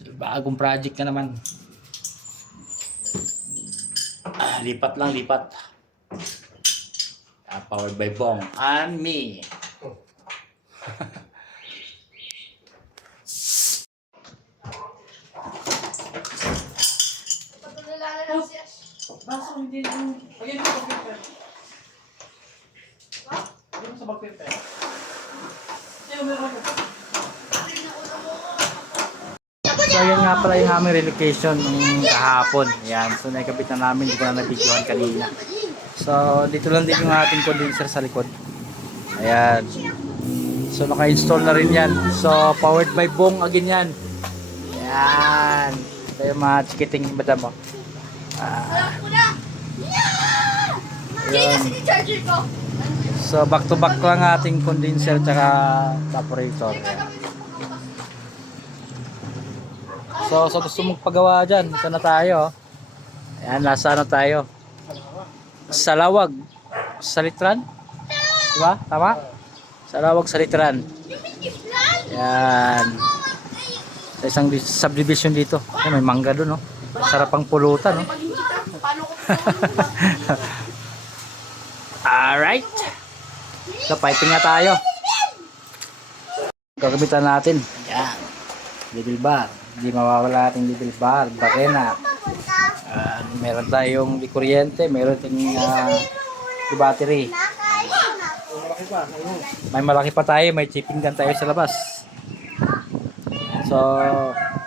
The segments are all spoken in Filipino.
Bagong project na naman. Lipat lang, lipat. Powered by Bong and me. Baso hindi mo. Pagyan mo sa paper. Pagyan mo sa paper. Ayaw, meron ka. So yun nga pala yung aming relocation ng kahapon. Ayan, so nakikabit na namin, hindi ko na nabidyohan kanina. So dito lang din yung ating condenser sa likod. Ayan. So naka-install na rin yan. So powered by Bong again yan. Ayan. Ito yung mga chikiting madam mo. Ayan. So back to back lang ating condenser tsaka evaporator. Ayan. So, sa gusto mong pagawa dyan, saan na tayo? Ayan, nasa ano tayo? Salawag. Salitran? Diba? Tama? Salawag, Salitran. Ayan. Sa isang subdivision dito. Ayan, may mangga doon, no? Sarap ang pulutan, no? Alright. So, piping na tayo. Gagabitan natin. Ayan. Little bar. Hindi mawawala ating little bar, bakena. Meron tayong di kuryente, meron tayong di battery. May malaki pa tayo, may chipping gun tayo sa labas. So,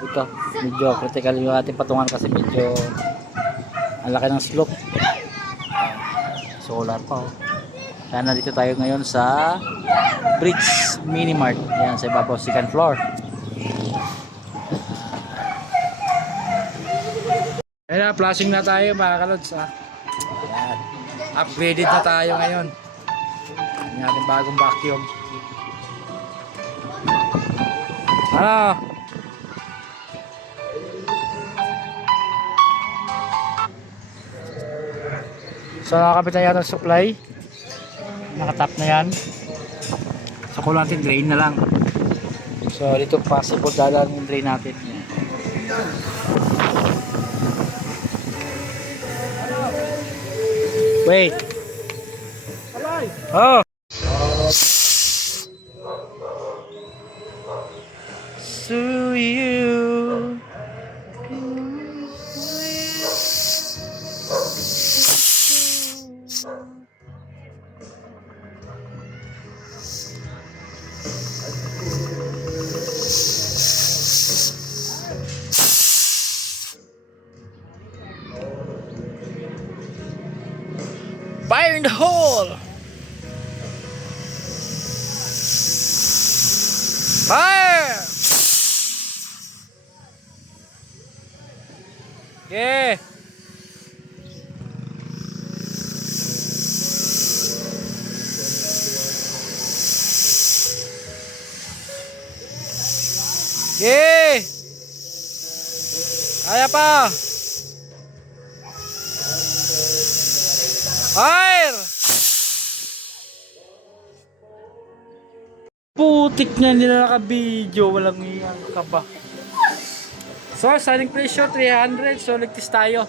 ito, medyo critical yung ating patungan kasi medyo ang laki ng slope. Solar pa, oh. Kaya nandito tayo ngayon sa Bridge Mini Mart. Yan, sa ibabaw, second floor. Ayan na, flashing na tayo mga kalods. Ayan. Upgraded na tayo ngayon. Ayan ating bagong vacuum. Ano? So nakakabit na yata ang supply. Nakatap na yan. So kulang natin drain na lang. So dito possible dalan yung drain natin. Wait. Oh. So you. Fire in the hole! Fire! Okay. Okay. Kaya pa. Fire! Putik na, hindi na naka-video. Walang iyang ka ba. So, selling pressure 300. So, ligtis tayo.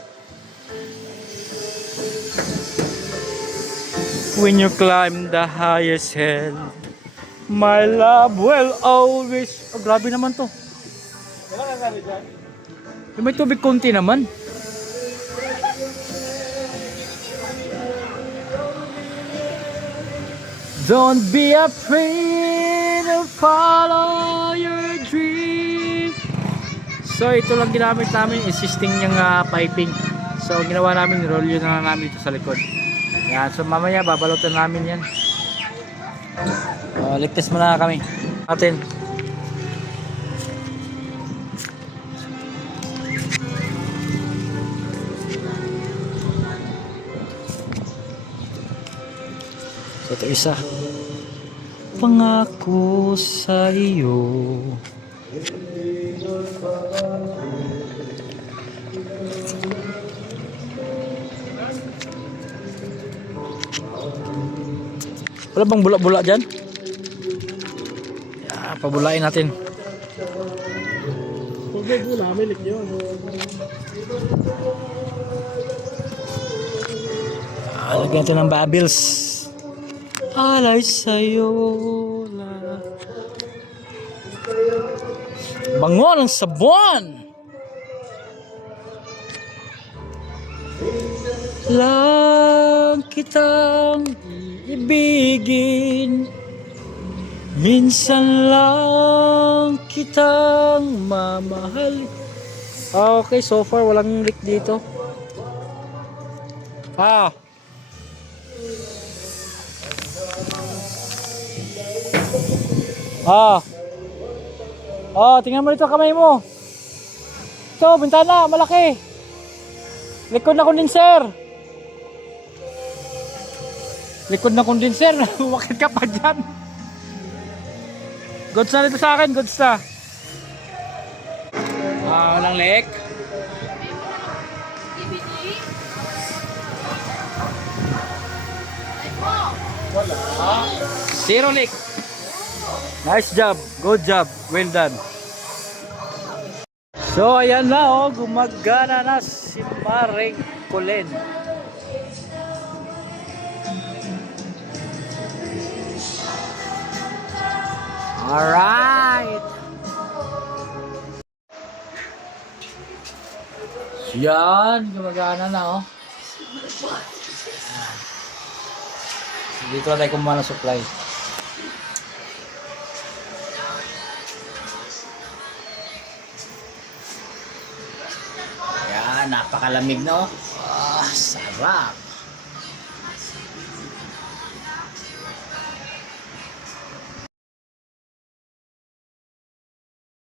When you climb the highest hill, my love will always... Oh, grabe naman to. May tubig konti naman. Don't be afraid to follow your dream. So ito lang ginamit namin, existing yung piping. So ginawa namin, rolyo na namin ito sa likod. Yan, so mamaya babalutan namin yan. Ligtas muna kami. Atin. So ito isa. Pangako sa iyo. Wala bang bula-bula dyan? Pabulain natin. tubig mo na, may leak yun. Lagyan natin ng bubbles. Alay sa'yo na. Bango ng sabon. Lang kitang iibigin. Minsan lang kitang mamahal. Okay, so far walang leak dito. Tingnan mo dito kamay mo. Ito, bintana, malaki. Likod na kondenser. Likod na kondenser. Bakit ka pa dyan? Goods na dito sa akin, goods na. Walang leak. Zero leak. Nice job, good job, well done. So ayan na gumagana na si Maring Colin. Alright. Yan, gumagana na Dito na tayo kumuha ng supply. Yan, napakalamig na sarap.